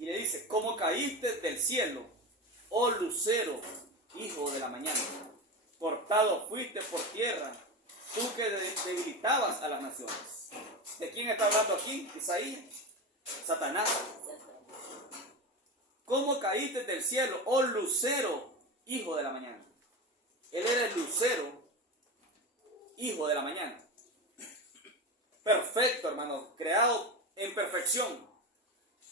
Y le dice, ¿cómo caíste del cielo, oh lucero, hijo de la mañana? Cortado fuiste por tierra, tú que debilitabas a las naciones. ¿De quién está hablando aquí? Isaías. Satanás. ¿Cómo caíste del cielo, oh lucero, hijo de la mañana? Él era el lucero, hijo de la mañana. Perfecto, hermano, creado en perfección.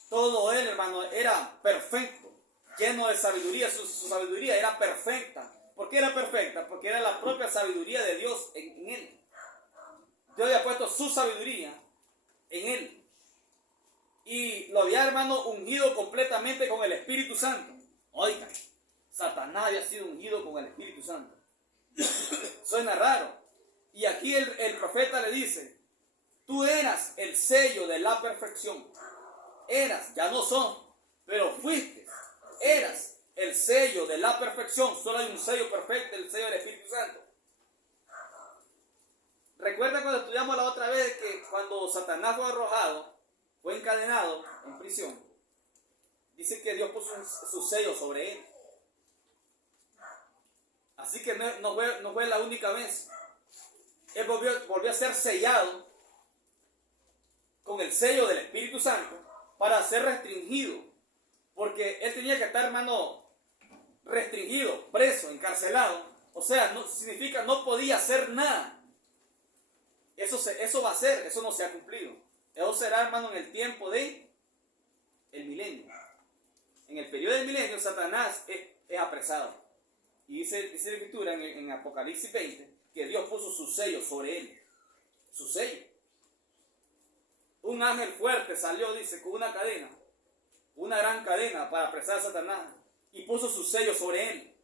Todo él, hermano, era perfecto, lleno de sabiduría. Su sabiduría era perfecta. ¿Por qué era perfecta? Porque era la propia sabiduría de Dios en él. Dios había puesto su sabiduría en él. Y lo había, hermano, ungido completamente con el Espíritu Santo. Oigan, Satanás había sido ungido con el Espíritu Santo. Suena raro. Y aquí el profeta le dice, tú eras el sello de la perfección. Eras, ya no son, pero fuiste. Eras el sello de la perfección. Solo hay un sello perfecto, el sello del Espíritu Santo. Recuerda cuando estudiamos la otra vez que cuando Satanás fue arrojado, fue encadenado en prisión, dice que Dios puso su sello sobre él. Así que no fue la única vez. Él volvió a ser sellado con el sello del Espíritu Santo para ser restringido. Porque él tenía que estar, hermano, restringido, preso, encarcelado. O sea, no significa no podía hacer nada. Eso va a ser, eso no se ha cumplido. Eso será, hermano, en el tiempo de el milenio. En el periodo del milenio, Satanás es apresado. Y dice la Escritura en Apocalipsis 20 que Dios puso su sello sobre él. Su sello. Un ángel fuerte salió, dice, con una cadena. Una gran cadena para apresar a Satanás. Y puso su sello sobre él.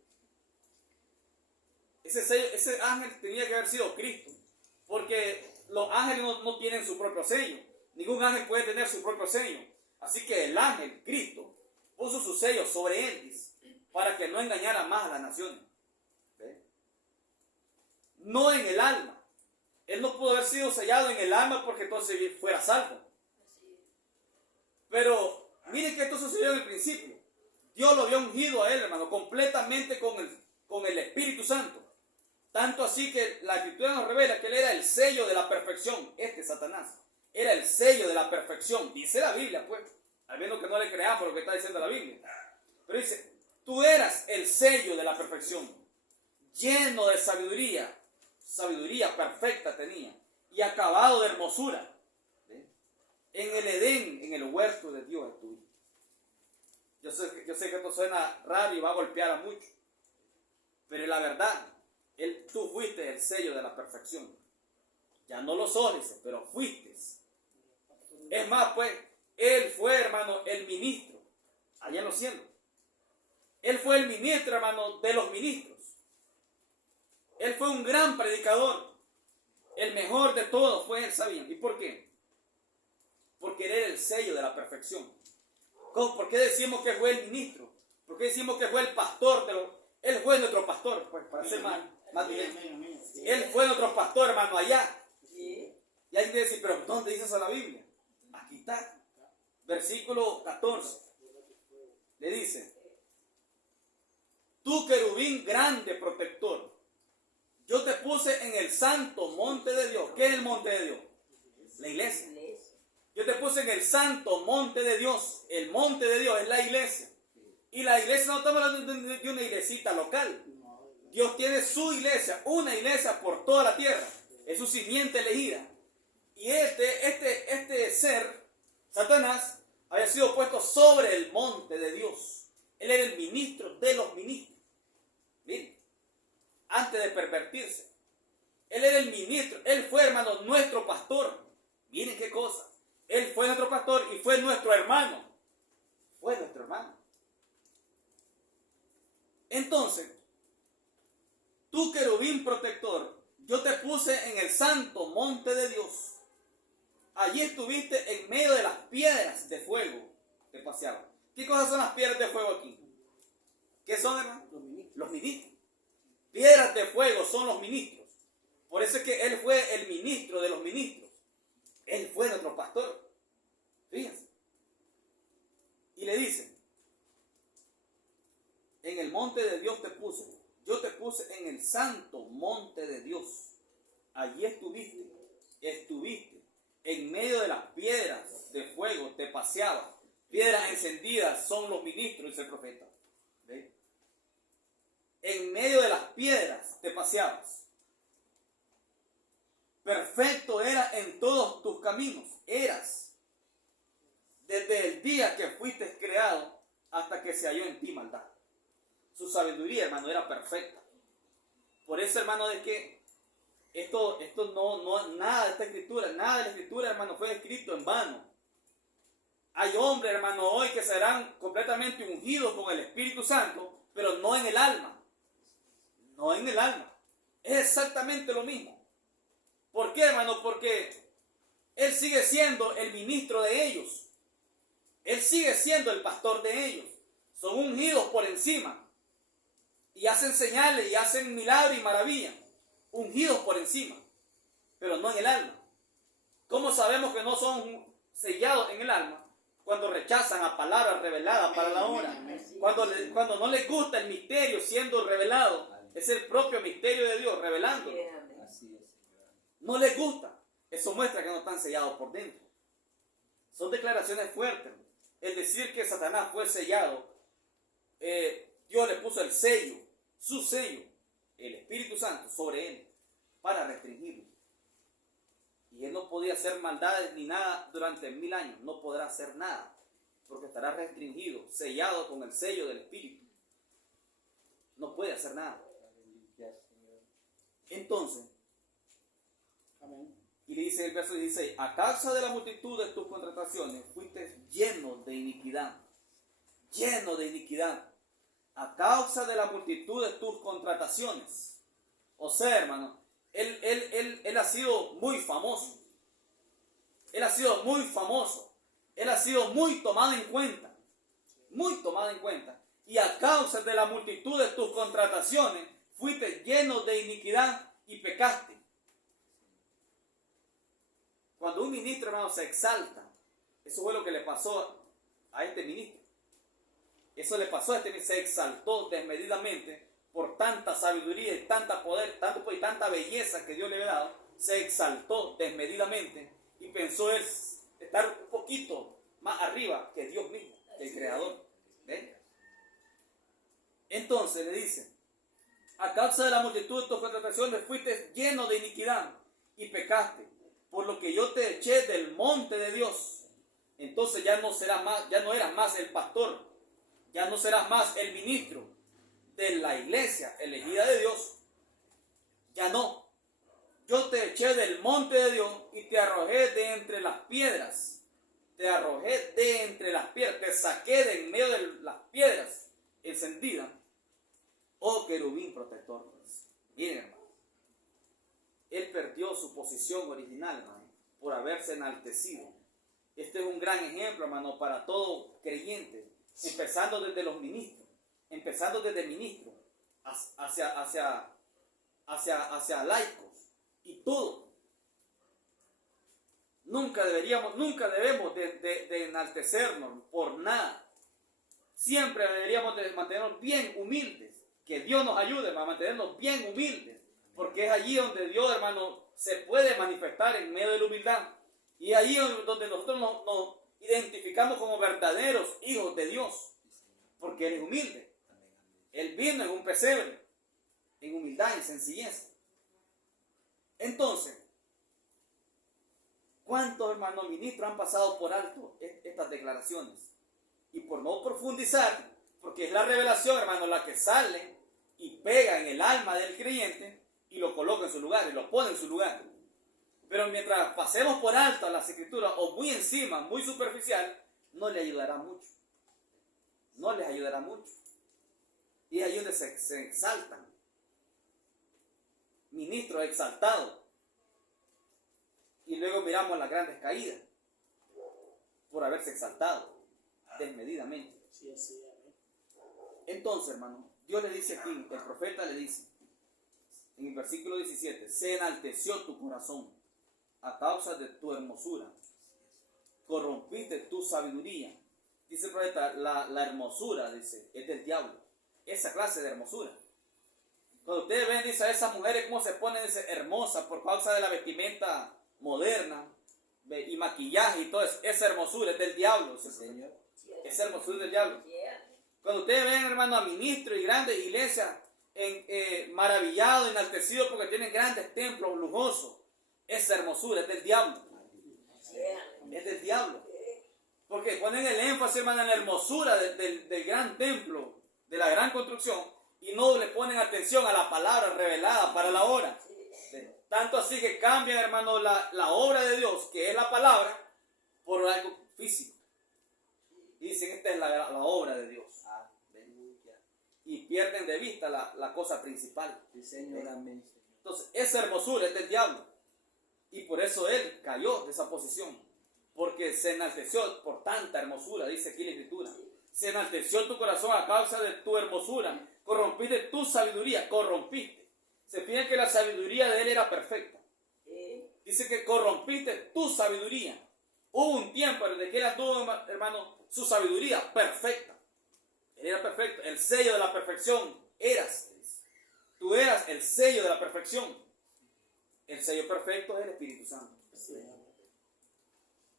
Ese ángel tenía que haber sido Cristo. Porque los ángeles no tienen su propio sello. Ningún ángel puede tener su propio sello. Así que el ángel, Cristo, puso su sello sobre él, dice, para que no engañara más a las naciones. ¿Ve? No en el alma. Él no pudo haber sido sellado en el alma porque entonces fuera salvo. Pero miren que esto sucedió en el principio. Dios lo había ungido a él, hermano, completamente con el Espíritu Santo. Tanto así que la Escritura nos revela que él era el sello de la perfección. Satanás era el sello de la perfección. Dice la Biblia, pues. Al menos que no le creamos lo que está diciendo la Biblia. Pero dice, tú eras el sello de la perfección. Lleno de sabiduría. Sabiduría perfecta tenía. Y acabado de hermosura. ¿Ve? En el Edén, en el huerto de Dios estuviste. Yo sé que esto suena raro y va a golpear a muchos. Pero la verdad, tú fuiste el sello de la perfección. Ya no lo sos, dice, pero fuiste. Es más, pues, él fue, hermano, el ministro, allá en los cielos. Él fue el ministro, hermano, de los ministros. Él fue un gran predicador. El mejor de todos fue él, ¿sabían? ¿Y por qué? Porque él era el sello de la perfección. ¿Por qué decimos que fue el ministro? ¿Por qué decimos que fue el pastor? Él fue nuestro pastor, pues, para ser más directo. Él fue nuestro pastor, hermano, allá. Y hay que decir, pero ¿dónde dice eso en la Biblia? Aquí está. Versículo 14. Le dice, tú querubín grande protector, yo te puse en el santo monte de Dios. ¿Qué es el monte de Dios? La iglesia. Yo te puse en el santo monte de Dios. El monte de Dios es la iglesia. Y la iglesia no estamos hablando de una iglesita local. Dios tiene su iglesia, una iglesia por toda la tierra. Es su simiente elegida. Y este ser, Satanás, había sido puesto sobre el monte de Dios. Él era el ministro de los ministros. ¿Bien? Antes de pervertirse. Él era el ministro. Él fue, hermano, nuestro pastor. Miren qué cosa. Él fue nuestro pastor y fue nuestro hermano. Fue nuestro hermano. Entonces, tú querubín protector, yo te puse en el santo monte de Dios. Allí estuviste en medio de las piedras de fuego. Te paseaba. ¿Qué cosas son las piedras de fuego aquí? ¿Qué son, hermano? Los ministros. Piedras de fuego son los ministros. Por eso es que él fue el ministro de los ministros. Él fue nuestro pastor. Fíjense. Y le monte de Dios te puse. Yo te puse en el santo monte de Dios. Allí estuviste en medio de las piedras de fuego, te paseabas. Piedras encendidas son los ministros, dice el profeta. ¿Ve? En medio de las piedras te paseabas. Perfecto era en todos tus caminos. Eras. Desde el día que fuiste creado hasta que se halló en ti maldad. Su sabiduría, hermano, era perfecta. Por eso, hermano, de que esto nada de esta escritura, nada de la escritura, hermano, fue escrito en vano. Hay hombres, hermano, hoy que serán completamente ungidos con el Espíritu Santo, pero no en el alma. No en el alma. Es exactamente lo mismo. ¿Por qué, hermano? Porque Él sigue siendo el ministro de ellos. Él sigue siendo el pastor de ellos. Son ungidos por encima. Y hacen señales y hacen milagros y maravillas. Ungidos por encima. Pero no en el alma. ¿Cómo sabemos que no son sellados en el alma? Cuando rechazan a palabras reveladas para la hora. Cuando no les gusta el misterio siendo revelado. Es el propio misterio de Dios revelándolo. No les gusta. Eso muestra que no están sellados por dentro. Son declaraciones fuertes. El decir que Satanás fue sellado, Dios le puso el sello, su sello, el Espíritu Santo sobre él, para restringirlo. Y él no podía hacer maldades ni nada durante 1000 años. No podrá hacer nada, porque estará restringido, sellado con el sello del Espíritu. No puede hacer nada. Entonces, y le dice el verso 16, a causa de la multitud de tus contrataciones, fuiste lleno de iniquidad. Lleno de iniquidad. A causa de la multitud de tus contrataciones. O sea, hermano, él ha sido muy famoso. Él ha sido muy famoso. Él ha sido muy tomado en cuenta. Muy tomado en cuenta. Y a causa de la multitud de tus contrataciones, fuiste lleno de iniquidad y pecaste. Cuando un ministro, hermano, se exalta, eso fue lo que le pasó a este ministro. Eso le pasó a este ministro, se exaltó desmedidamente por tanta sabiduría y tanta poder, y tanta belleza que Dios le había dado. Se exaltó desmedidamente y pensó él estar un poquito más arriba que Dios mismo, el Creador. ¿Ven? Entonces le dice, a causa de la multitud de tus contrataciones fuiste lleno de iniquidad y pecaste, por lo que yo te eché del monte de Dios. Entonces ya no eras más el pastor, ya no serás más el ministro de la iglesia elegida de Dios. Ya no. Yo te eché del monte de Dios y te arrojé de entre las piedras. Te arrojé de entre las piedras, te saqué de en medio de las piedras encendidas. Oh querubín protector. Miren, hermano. Él perdió su posición original, hermano, por haberse enaltecido. Este es un gran ejemplo, hermano, para todo creyente, empezando desde los ministros, empezando desde ministros, hacia laicos y todo. Nunca debemos de enaltecernos por nada. Siempre deberíamos de mantenernos bien humildes. Que Dios nos ayude a mantenernos bien humildes. Porque es allí donde Dios, hermano, se puede manifestar en medio de la humildad. Y es allí donde nosotros nos identificamos como verdaderos hijos de Dios. Porque Él es humilde. Él vino en un pesebre, en humildad y sencillez. Entonces, ¿cuántos hermanos ministros han pasado por alto estas declaraciones? Y por no profundizar, porque es la revelación, hermano, la que sale y pega en el alma del creyente y lo coloca en su lugar y lo pone en su lugar. Pero mientras pasemos por alto a las escrituras o muy encima, muy superficial, no le ayudará mucho. No les ayudará mucho. Y ahí donde se exaltan. Ministros exaltados. Y luego miramos las grandes caídas por haberse exaltado desmedidamente. Entonces, hermano, Dios le dice aquí, el profeta le dice, en el versículo 17, se enalteció tu corazón a causa de tu hermosura, corrompiste tu sabiduría. Dice el profeta, la hermosura, dice, es del diablo. esa clase de hermosura. Cuando ustedes ven, dice, a esas mujeres cómo se ponen hermosas por causa de la vestimenta moderna y maquillaje y todo eso, esa hermosura es del diablo. Señor. Esa hermosura es del diablo. Cuando ustedes ven, hermano, a ministros y grandes iglesias maravillados, enaltecidos porque tienen grandes templos lujosos, esa hermosura es del diablo. Es del diablo. Porque ponen el énfasis, hermano, en la hermosura del gran templo, de la gran construcción, y no le ponen atención a la palabra revelada para la obra. Tanto así que cambian, hermano, la obra de Dios, que es la palabra, por algo físico. Y dicen, esta es la obra de Dios. Y pierden de vista la cosa principal. Entonces, esa hermosura es del diablo. Y por eso él cayó de esa posición. Porque se enalteció por tanta hermosura, dice aquí la Escritura. Se enalteció tu corazón a causa de tu hermosura. Corrompiste tu sabiduría. Corrompiste. Se fija que la sabiduría de él era perfecta. Dice que corrompiste tu sabiduría. Hubo un tiempo desde que él tuvo, hermano, su sabiduría perfecta. Él era perfecto. El sello de la perfección eras. Tú eras el sello de la perfección. El sello perfecto es el Espíritu Santo.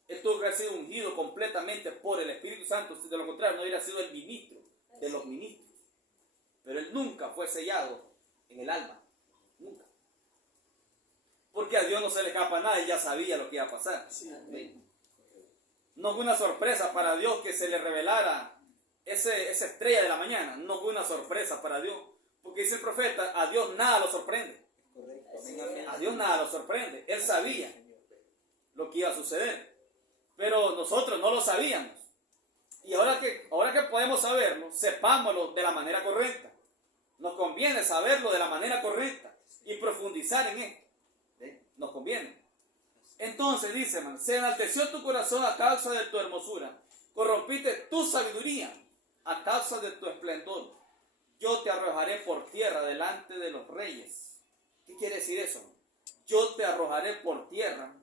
Él tuvo que haber sido ungido completamente por el Espíritu Santo. Si de lo contrario no hubiera sido el ministro de los ministros. Pero él nunca fue sellado en el alma. Nunca. Porque a Dios no se le escapa nada. Él ya sabía lo que iba a pasar. ¿Sí? No fue una sorpresa para Dios que se le revelara esa estrella de la mañana. No fue una sorpresa para Dios. Porque dice el profeta, a Dios nada lo sorprende. A Dios nada lo sorprende. Él sabía lo que iba a suceder. Pero nosotros no lo sabíamos. Y ahora que podemos saberlo, sepámoslo de la manera correcta. Nos conviene saberlo de la manera correcta y profundizar en esto. Nos conviene. Entonces dice, hermano, se enalteció tu corazón a causa de tu hermosura. Corrompiste tu sabiduría a causa de tu esplendor. Yo te arrojaré por tierra delante de los reyes. ¿Qué quiere decir eso? Yo te arrojaré por tierra.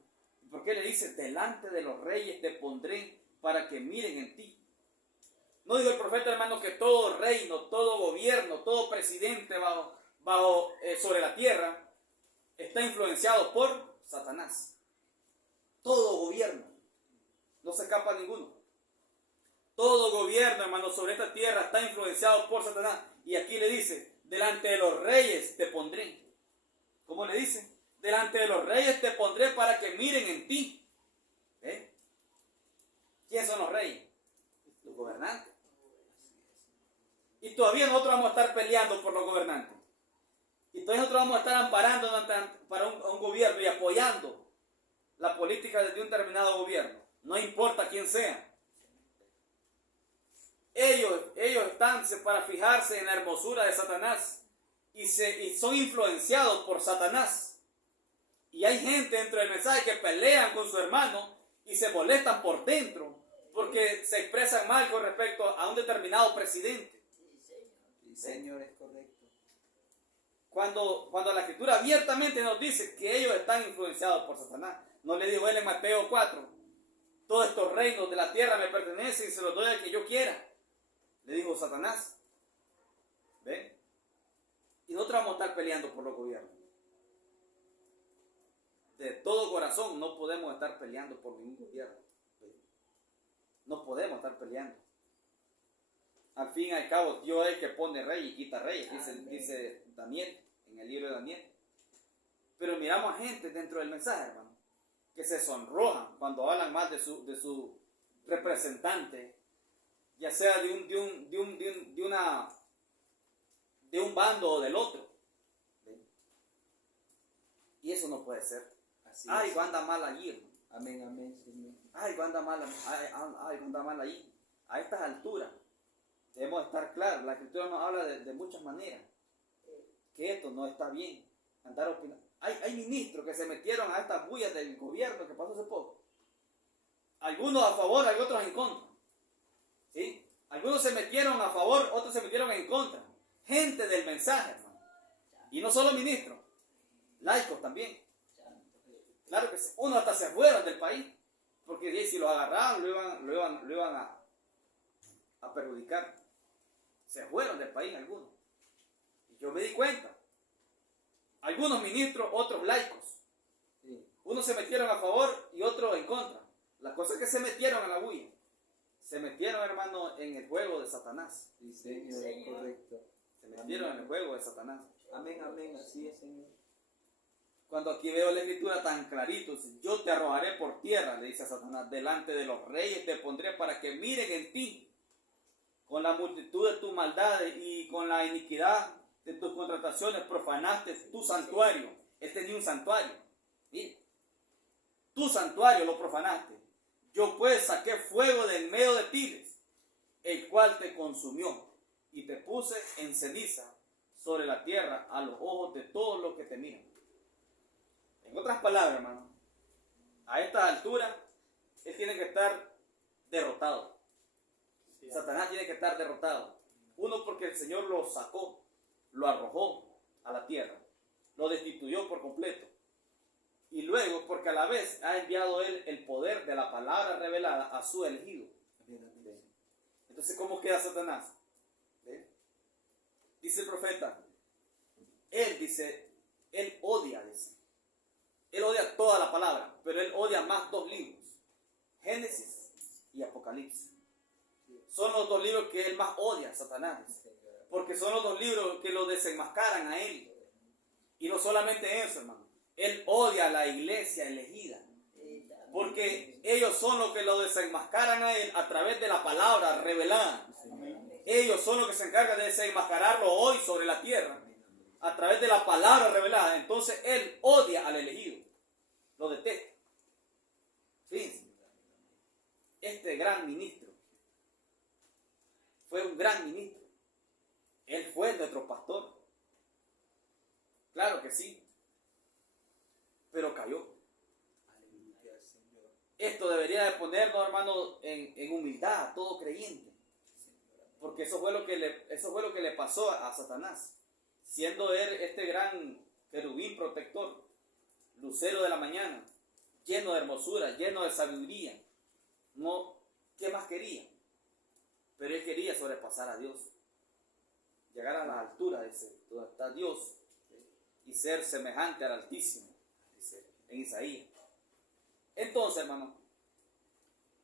¿Por qué le dice? Delante de los reyes te pondré para que miren en ti. No dijo el profeta, hermano, que todo reino, todo gobierno, todo presidente sobre la tierra está influenciado por Satanás. Todo gobierno. No se escapa ninguno. Todo gobierno, hermano, sobre esta tierra está influenciado por Satanás. Y aquí le dice, delante de los reyes te pondré. ¿Cómo le dice? Delante de los reyes te pondré para que miren en ti. ¿Quiénes son los reyes? Los gobernantes. Y todavía nosotros vamos a estar peleando por los gobernantes. Y todavía nosotros vamos a estar amparando para un gobierno y apoyando la política de un determinado gobierno. No importa quién sea. Ellos están para fijarse en la hermosura de Satanás y son influenciados por Satanás. Y hay gente dentro del mensaje que pelean con su hermano y se molestan por dentro porque se expresan mal con respecto a un determinado presidente. Sí, Señor, es correcto. Cuando la Escritura abiertamente nos dice que ellos están influenciados por Satanás. ¿No le dijo él en Mateo 4? Todos estos reinos de la tierra me pertenecen y se los doy al que yo quiera. Le dijo Satanás. ¿Ven? Y nosotros vamos a estar peleando por los gobiernos. De todo corazón no podemos estar peleando por ningún gobierno. No podemos estar peleando. Al fin y al cabo, Dios es el que pone rey y quita reyes, dice Daniel, en el libro de Daniel. Pero miramos a gente dentro del mensaje, hermano, que se sonrojan cuando hablan más de su representante, ya sea de un bando o del otro. Y eso no puede ser. Ay, anda mal allí, hermano. Amén, amén, Señor. Ay, anda mal allí. A estas alturas debemos estar claros. La Escritura nos habla de muchas maneras que esto no está bien. Andar opinando. Hay ministros que se metieron a estas bullas del gobierno que pasó hace poco. Algunos a favor, otros en contra. ¿Sí? Algunos se metieron a favor, otros se metieron en contra. Gente del mensaje, hermano. Y no solo ministros, laicos también. Claro que uno hasta se fueron del país, porque si lo agarraban lo iban a perjudicar. Se fueron del país algunos. Y yo me di cuenta. Algunos ministros, otros laicos. Sí. Unos se metieron a favor y otros en contra. La cosa es que se metieron a la bulla. Se metieron, hermano, en el juego de Satanás. Sí, Señor, es correcto. Se metieron en el juego de Satanás. Amén, amén, así es, Señor. Cuando aquí veo la escritura tan clarito, dice, yo te arrojaré por tierra, le dice a Satanás, delante de los reyes te pondré para que miren en ti, con la multitud de tus maldades y con la iniquidad de tus contrataciones profanaste tu santuario. Él tenía un santuario. ¿Sí? Tu santuario lo profanaste. Yo pues saqué fuego de en medio de ti, el cual te consumió, y te puse en ceniza sobre la tierra a los ojos de todos los que te miran. En otras palabras, hermano, a esta altura, él tiene que estar derrotado. Sí. Satanás tiene que estar derrotado. Uno, porque el Señor lo sacó, lo arrojó a la tierra, lo destituyó por completo. Y luego, porque a la vez ha enviado él el poder de la palabra revelada a su elegido. Entonces, ¿cómo queda Satanás? ¿Ve? Dice el profeta, él odia, dice. Él odia toda la palabra, pero él odia más dos libros, Génesis y Apocalipsis. Son los dos libros que él más odia, Satanás, porque son los dos libros que lo desenmascaran a él. Y no solamente eso, hermano, él odia a la iglesia elegida, porque ellos son los que lo desenmascaran a él a través de la palabra revelada. Ellos son los que se encargan de desenmascararlo hoy sobre la tierra a través de la palabra revelada. Entonces él odia al elegido, lo detesta. Fíjense, este gran ministro fue un gran ministro. Él fue nuestro pastor. Claro que sí, pero cayó. Esto debería de ponernos, hermano, en humildad a todo creyente, porque eso fue lo que le pasó a Satanás, siendo él este gran querubín protector, lucero de la mañana, lleno de hermosura, lleno de sabiduría. No, ¿qué más quería? Pero él quería sobrepasar a Dios, llegar a la altura de donde está Dios y ser semejante al Altísimo, dice en Isaías. Entonces, hermano,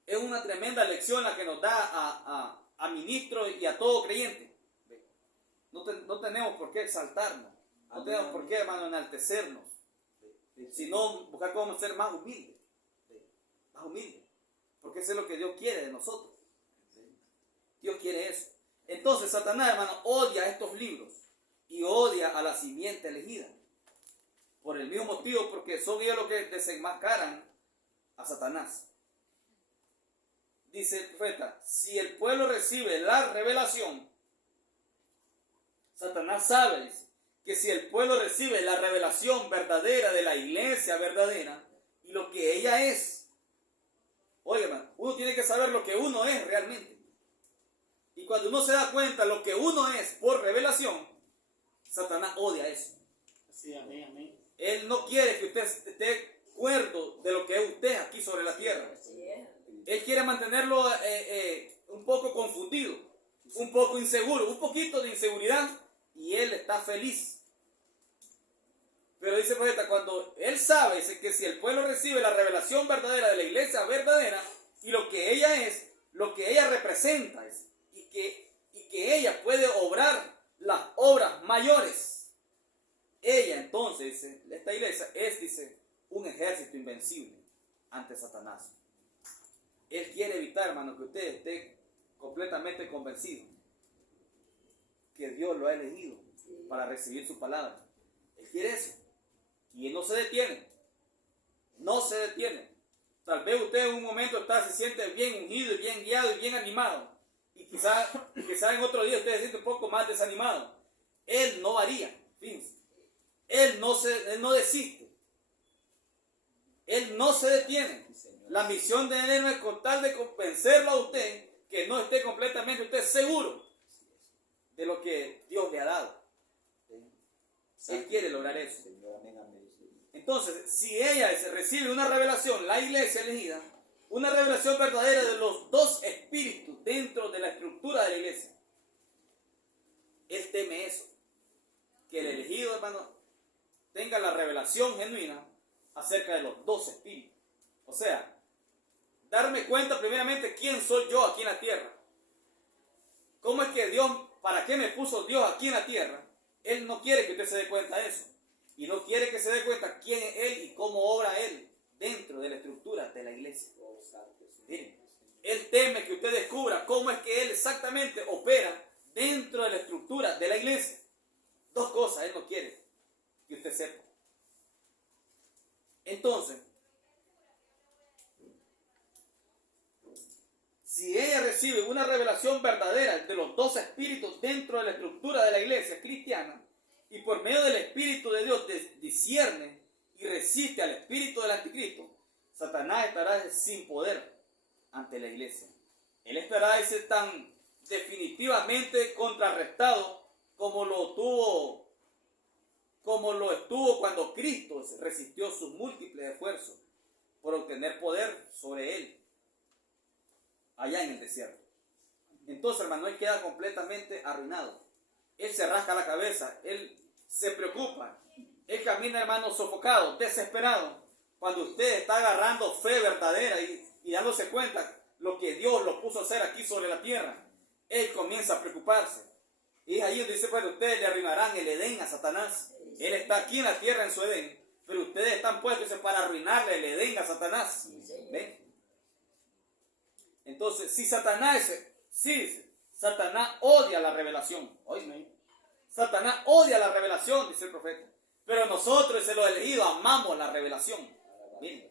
es una tremenda lección la que nos da a ministros y a todo creyente. No tenemos por qué exaltarnos, no tenemos por qué, hermano, enaltecernos, sino buscar cómo ser más humildes, porque eso es lo que Dios quiere de nosotros. Dios quiere eso. Entonces Satanás, hermano, odia estos libros y odia a la simiente elegida, por el mismo motivo, porque son ellos los que desenmascaran a Satanás. Dice el profeta, si el pueblo recibe la revelación, Satanás sabe, dice, que si el pueblo recibe la revelación verdadera de la iglesia verdadera y lo que ella es, oigan, uno tiene que saber lo que uno es realmente. Y cuando uno se da cuenta lo que uno es por revelación, Satanás odia eso. Sí, amén, amén. Él no quiere que usted esté cuerdo de lo que es usted aquí sobre la tierra. Él quiere mantenerlo un poco confundido, un poco inseguro, un poquito de inseguridad, y él está feliz. Pero dice el profeta, cuando él sabe, dice que si el pueblo recibe la revelación verdadera de la iglesia verdadera y lo que ella es, lo que ella representa, y que ella puede obrar las obras mayores, ella entonces, dice, esta iglesia es, dice, un ejército invencible ante Satanás. Él quiere evitar, hermano, que usted esté completamente convencido que Dios lo ha elegido para recibir su palabra. Él quiere eso. Y él no se detiene. No se detiene. Tal vez usted en un momento se siente bien unido y bien guiado y bien animado. Y quizás en otro día usted se siente un poco más desanimado. Él no varía. Fíjense. Él no desiste. Él no se detiene. La misión de él no es con tal de convencerlo a usted que no esté completamente usted seguro de lo que Dios le ha dado. Él quiere lograr eso. Entonces, si ella recibe una revelación, la iglesia elegida, una revelación verdadera de los dos espíritus dentro de la estructura de la iglesia, hermano, tenga la revelación genuina acerca de los 12 espíritus. O sea, darme cuenta primeramente quién soy yo aquí en la tierra. ¿Cómo es que Dios, para qué me puso Dios aquí en la tierra? Él no quiere que usted se dé cuenta de eso. Y no quiere que se dé cuenta quién es Él y cómo obra Él dentro de la estructura de la iglesia. Miren, Él teme que usted descubra cómo es que Él exactamente opera dentro de la estructura de la iglesia. Dos cosas Él no quiere que usted sepa. Entonces, si ella recibe una revelación verdadera de los 12 espíritus dentro de la estructura de la iglesia cristiana, y por medio del Espíritu de Dios discierne y resiste al espíritu del anticristo, Satanás estará sin poder ante la iglesia. Él estará tan definitivamente contrarrestado como lo estuvo cuando Cristo resistió sus múltiples esfuerzos por obtener poder sobre él allá en el desierto. Entonces, hermano, él queda completamente arruinado. Él se rasca la cabeza, él se preocupa, él camina, hermano, sofocado, desesperado. Cuando usted está agarrando fe verdadera y dándose cuenta lo que Dios lo puso a hacer aquí sobre la tierra, él comienza a preocuparse. Y es ahí donde dice, pues ustedes le arruinarán el Edén a Satanás. Él está aquí en la tierra en su Edén, pero ustedes están puestos para arruinarle el Edén a Satanás. ¿Ven? Entonces, si Satanás odia la revelación. Oye, Satanás odia la revelación, dice el profeta. Pero nosotros, los elegidos, amamos la revelación. Miren,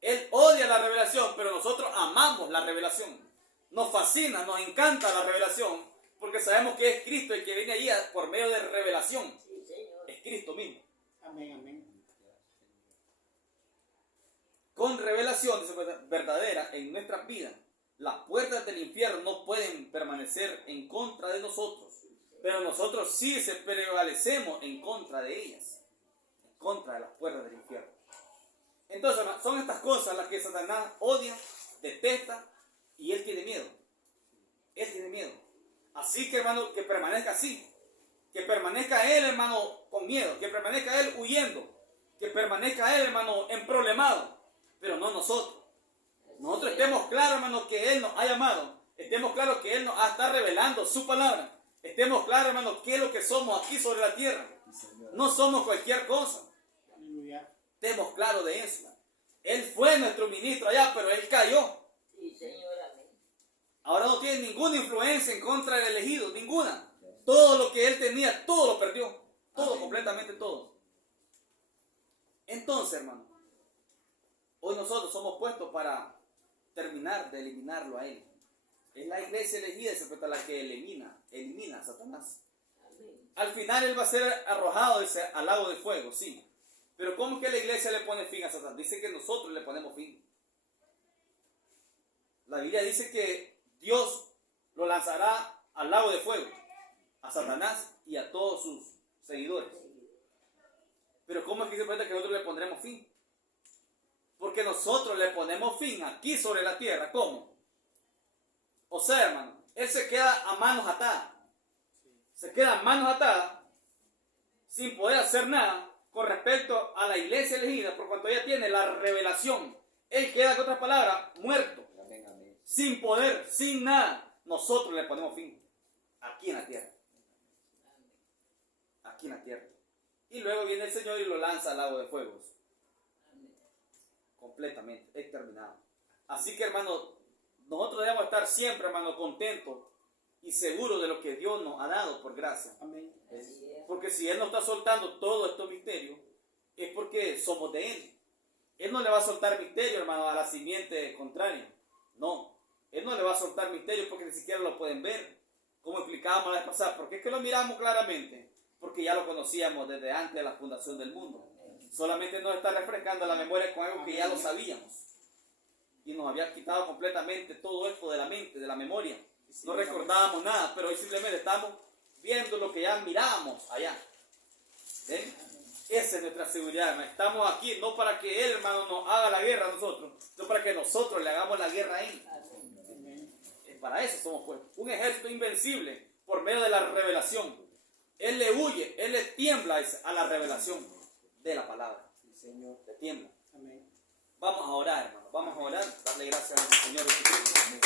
él odia la revelación, pero nosotros amamos la revelación. Nos fascina, nos encanta la revelación, porque sabemos que es Cristo el que viene allí por medio de revelación. Es Cristo mismo. Amén, amén. Con revelación verdadera en nuestras vidas, las puertas del infierno no pueden permanecer en contra de nosotros, pero nosotros sí prevalecemos en contra de ellas, en contra de las puertas del infierno. Entonces, son estas cosas las que Satanás odia, detesta, y él tiene miedo. Él tiene miedo. Así que, hermano, que permanezca así. Que permanezca él, hermano, con miedo. Que permanezca él huyendo. Que permanezca él, hermano, emproblemado. Pero no nosotros. Nosotros estemos claros, hermano, que él nos ha llamado. Estemos claros que él nos está revelando su palabra. Estemos claros, hermano, qué es lo que somos aquí sobre la tierra. No somos cualquier cosa. Aleluya. Estemos claros de eso. Él fue nuestro ministro allá, pero él cayó. Sí, Señor, amén. Ahora no tiene ninguna influencia en contra del elegido, ninguna. Todo lo que él tenía, todo lo perdió. Todo, amén. Completamente todo. Entonces, hermano, hoy nosotros somos puestos para terminar de eliminarlo a él. Es la iglesia elegida la que elimina a Satanás. Amén. Al final él va a ser arrojado al lago de fuego, sí. Pero ¿cómo es que la iglesia le pone fin a Satanás? Dice que nosotros le ponemos fin. La Biblia dice que Dios lo lanzará al lago de fuego, a Satanás y a todos sus seguidores. Pero ¿cómo es que se cuenta que nosotros le pondremos fin? Porque nosotros le ponemos fin aquí sobre la tierra. ¿Cómo? O sea, hermano, él se queda a manos atadas. Se queda a manos atadas sin poder hacer nada con respecto a la iglesia elegida, por cuanto ella tiene la revelación. Él queda, con otras palabras, muerto. Amén, amén. Sin poder, sin nada. Nosotros le ponemos fin aquí en la tierra. Aquí en la tierra. Y luego viene el Señor y lo lanza al lago de fuego. Completamente, exterminado. Así que, hermano, nosotros debemos estar siempre, hermano, contentos y seguros de lo que Dios nos ha dado por gracia. Amén. Porque si Él nos está soltando todos estos misterios, es porque somos de Él. Él no le va a soltar misterio, hermano, a la simiente contraria. No. Él no le va a soltar misterio porque ni siquiera lo pueden ver. Como explicábamos la vez pasada. ¿Por qué es que lo miramos claramente? Porque ya lo conocíamos desde antes de la fundación del mundo. Solamente nos está refrescando la memoria con algo que ya lo sabíamos. Y nos había quitado completamente todo esto de la mente, de la memoria. No recordábamos nada, pero hoy simplemente estamos viendo lo que ya mirábamos allá. ¿Ven? Esa es nuestra seguridad, hermano. Estamos aquí no para que Él, hermano, nos haga la guerra a nosotros, sino para que nosotros le hagamos la guerra a Él. Para eso somos puestos. Un ejército invencible por medio de la revelación. Él le huye, él le tiembla a la revelación de la palabra. Sí, Señor. Le tiembla. Amén. Vamos a orar, hermano. Vamos a orar, darle gracias al Señor Jesucristo. Amén.